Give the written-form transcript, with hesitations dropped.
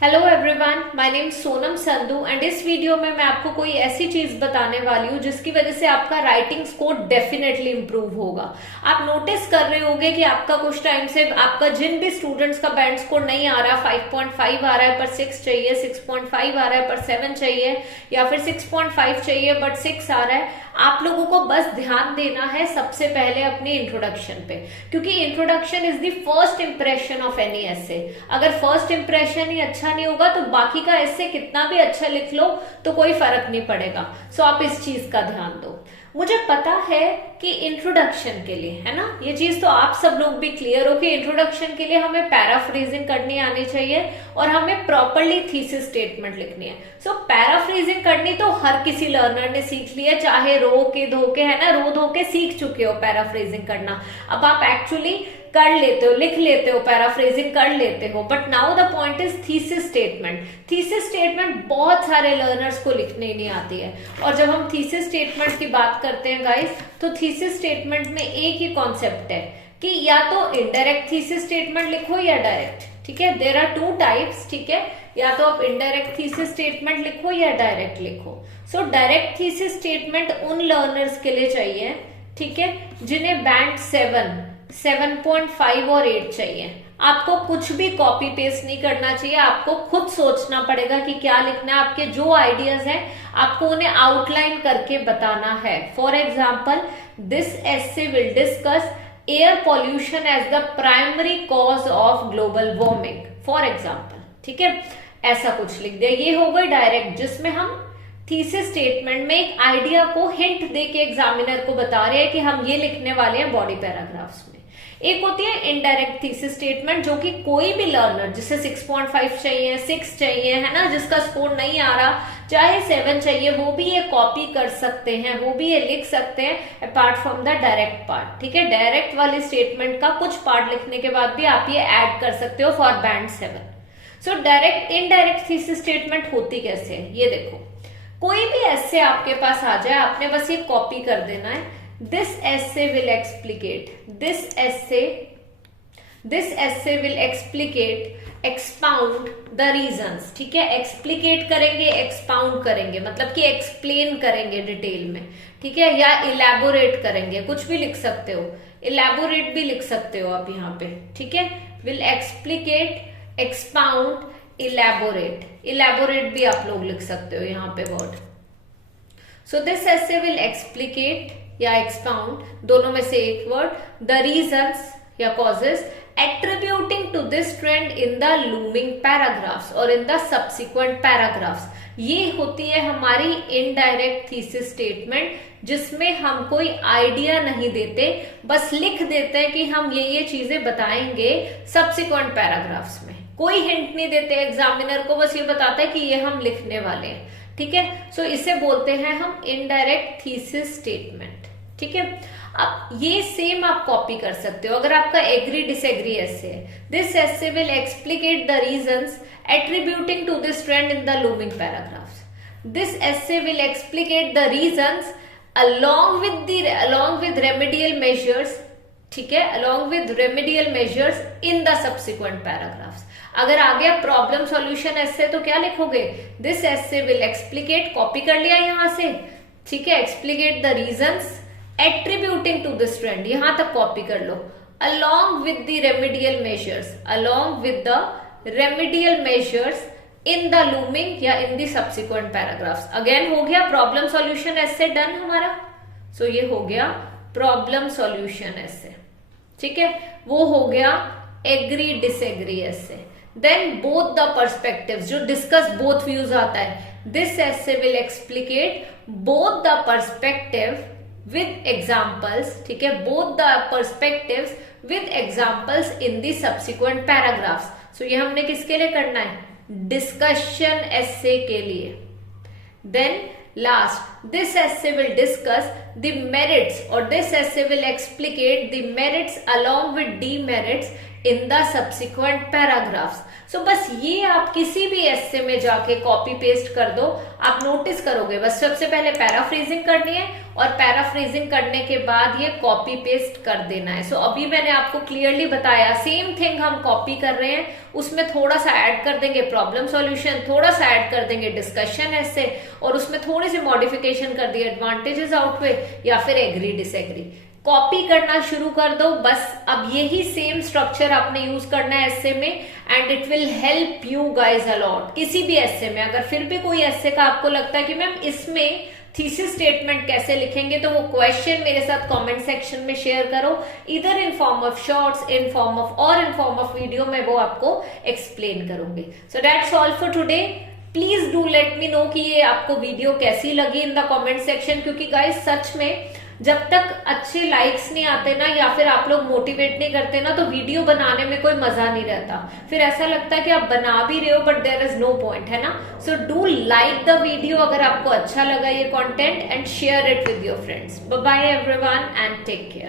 Hello everyone, my name Sonam Sandhu and इस video में मैं आपको कोई ऐसी चीज बताने वाली हूँ जिसकी वजह से आपका राइटिंग स्कोर डेफिनेटली इंप्रूव होगा। आप नोटिस कर रहे होंगे कि आपका कुछ टाइम से आपका जिन भी स्टूडेंट्स का बैंड स्कोर नहीं आ रहा, 5.5 आ रहा है पर 6 चाहिए, 6.5 आ रहा है पर 7 चाहिए, या फिर 6.5 चाहिए बट 6 आ रहा है। आप लोगों को बस ध्यान देना है सबसे पहले अपनी इंट्रोडक्शन पे, क्योंकि introduction is the first impression of any essay. अगर फर्स्ट इंप्रेशन ही अच्छा नहीं होगा तो बाकी का एसे कितना भी अच्छा लिख लो तो कोई फर्क नहीं पड़ेगा। सो आप इस चीज का ध्यान दो। मुझे पता है कि इंट्रोडक्शन के लिए, है ना, ये चीज तो आप सब लोग भी क्लियर हो कि इंट्रोडक्शन के लिए हमें पैराफ्रेजिंग करनी आनी चाहिए और हमें प्रॉपरली थीसिस स्टेटमेंट लिखनी है। सो पैराफ्रेजिंग करनी तो हर किसी लर्नर ने सीख ली है, चाहे रो के धो के, है ना, रो धो के सीख चुके हो पैराफ्रेजिंग करना। अब आप एक्चुअली कर लेते हो, लिख लेते हो, पैराफ्रेजिंग कर लेते हो, but now the point is thesis statement. Thesis statement बहुत सारे लर्नर्स को लिखने ही नहीं आती है। और जब हम थीसिस स्टेटमेंट की बात करते हैं गाइस, तो थीसिस स्टेटमेंट में एक ही कॉन्सेप्ट है कि या तो इनडायरेक्ट थीसिस स्टेटमेंट लिखो या डायरेक्ट। ठीक है, देयर आर टू टाइप्स। ठीक है, या तो आप इनडायरेक्ट थीसिस स्टेटमेंट लिखो या डायरेक्ट लिखो। सो डायरेक्ट थीसिस स्टेटमेंट उन लर्नर्स के लिए चाहिए, ठीक है, जिन्हें बैंड 7.5 और 8 चाहिए। आपको कुछ भी कॉपी पेस्ट नहीं करना चाहिए, आपको खुद सोचना पड़ेगा कि क्या लिखना है। आपके जो आइडियाज हैं आपको उन्हें आउटलाइन करके बताना है। For example, this essay will discuss air pollution as the primary cause of global warming, for example. ठीक है, ऐसा कुछ लिख दिया। ये हो गई डायरेक्ट, जिसमें हम थीसिस स्टेटमेंट में एक आइडिया को हिंट दे के एग्जामिनर को बता रहे हैं कि हम ये लिखने वाले हैं बॉडी पैराग्राफ्स में। एक होती है इनडायरेक्ट थीसिस स्टेटमेंट, जो कि कोई भी लर्नर जिसे 6.5 चाहिए, 6 चाहिए, है ना, जिसका स्कोर नहीं आ रहा, चाहे 7 चाहिए, वो भी ये कॉपी कर सकते हैं, वो भी ये लिख सकते हैं apart from the direct part. ठीक है, डायरेक्ट वाली स्टेटमेंट का कुछ पार्ट लिखने के बाद भी आप ये ऐड कर सकते हो for band 7। So direct indirect thesis statement होती कैसे है, ये देखो। कोई भी ऐसे आपके पास आ जाए, आपने बस ये कॉपी कर देना है। This essay will explicate, this essay will explicate, expound the reasons। ठीक है, explicate करेंगे, expound करेंगे, मतलब कि explain करेंगे डिटेल में। ठीक है, या elaborate करेंगे, कुछ भी लिख सकते हो, elaborate भी लिख सकते हो आप यहाँ पे। ठीक है, will explicate, expound, elaborate भी आप लोग लिख सकते हो यहाँ पे word. So this essay will explicate या एक्सपाउंड, दोनों में से एक वर्ड, द रीजंस या causes attributing to this trend in the looming paragraphs और इन द सब्सिक्वेंट पैराग्राफ्स। ये होती है हमारी इनडायरेक्ट थीसिस स्टेटमेंट, जिसमें हम कोई आइडिया नहीं देते, बस लिख देते हैं कि हम ये चीजें बताएंगे सब्सिक्वेंट पैराग्राफ्स में। कोई हिंट नहीं देते एग्जामिनर को, बस ये बताता है कि ये हम लिखने वाले हैं। ठीक है, सो इसे बोलते हैं हम इनडायरेक्ट थीसिस स्टेटमेंट। ठीक है, अब ये सेम आप कॉपी कर सकते हो। अगर आपका एग्री डिसएग्री ऐसे है, this essay will explicate the reasons attributing to this trend in the looming paragraphs. This essay will explicate the reasons along with remedial measures। ठीक है, along with remedial measures in the subsequent paragraphs। अगर आ गया problem solution ऐसे, तो क्या लिखोगे, this essay will explicate, copy कर लिया यहां से। ठीक है, explicate the reasons attributing to this trend, यहां तक कॉपी कर लो, along with the remedial measures, along with the remedial measures in the looming या in the subsequent paragraphs। Again हो गया प्रॉब्लम सॉल्यूशन ऐसे डन हमारा। सो ये हो गया प्रॉब्लम सॉल्यूशन ऐसे। ठीक है, वो हो गया agree disagree essay. Then both the perspectives, जो डिस्कस बोथ व्यूज आता है, this essay will explicate both the perspective with examples। ठीक है, both the perspectives with examples in the subsequent paragraphs। so ये हमने किसके लिए करना है, डिस्कशन essay के लिए। then last, this essay will discuss the merits, or this essay will explicate the merits along with demerits in the subsequent paragraphs। सो बस ये आप किसी भी एस्से में जाके कॉपी पेस्ट कर दो, आप नोटिस करोगे बस सबसे पहले पैराफ्रेजिंग करनी है और पैराफ्रेजिंग करने के बाद ये कॉपी पेस्ट कर देना है। सो अभी मैंने आपको क्लियरली बताया, सेम थिंग हम कॉपी कर रहे हैं, उसमें थोड़ा सा ऐड कर देंगे प्रॉब्लम सॉल्यूशन, थोड़ा सा ऐड कर देंगे डिस्कशन ऐसे, और उसमें थोड़ी सी मॉडिफिकेशन कर दी एडवांटेजेस आउटवे या फिर एग्री डिसएग्री। कॉपी करना शुरू कर दो बस। अब यही सेम स्ट्रक्चर आपने यूज करना है एस्से में and it will help you guys a lot. किसी भी एस्से में अगर फिर भी कोई एस्से का आपको लगता है कि मैम इसमें थीसिस स्टेटमेंट कैसे लिखेंगे, तो वो क्वेश्चन मेरे साथ कमेंट सेक्शन में शेयर करो, इधर in form of shorts, in form of video में वो आपको एक्सप्लेन करूंगी। So that's all for today. Please do let me know कि ये आपको वीडियो कैसी लगी इन द कमेंट सेक्शन, क्योंकि गाइज सच में जब तक अच्छे लाइक्स नहीं आते ना या फिर आप लोग मोटिवेट नहीं करते ना, तो वीडियो बनाने में कोई मजा नहीं रहता। फिर ऐसा लगता है कि आप बना भी रहे हो but there is no point, है ना। So do like the video अगर आपको अच्छा लगा ये content and share it with your friends. Bye bye everyone and take care.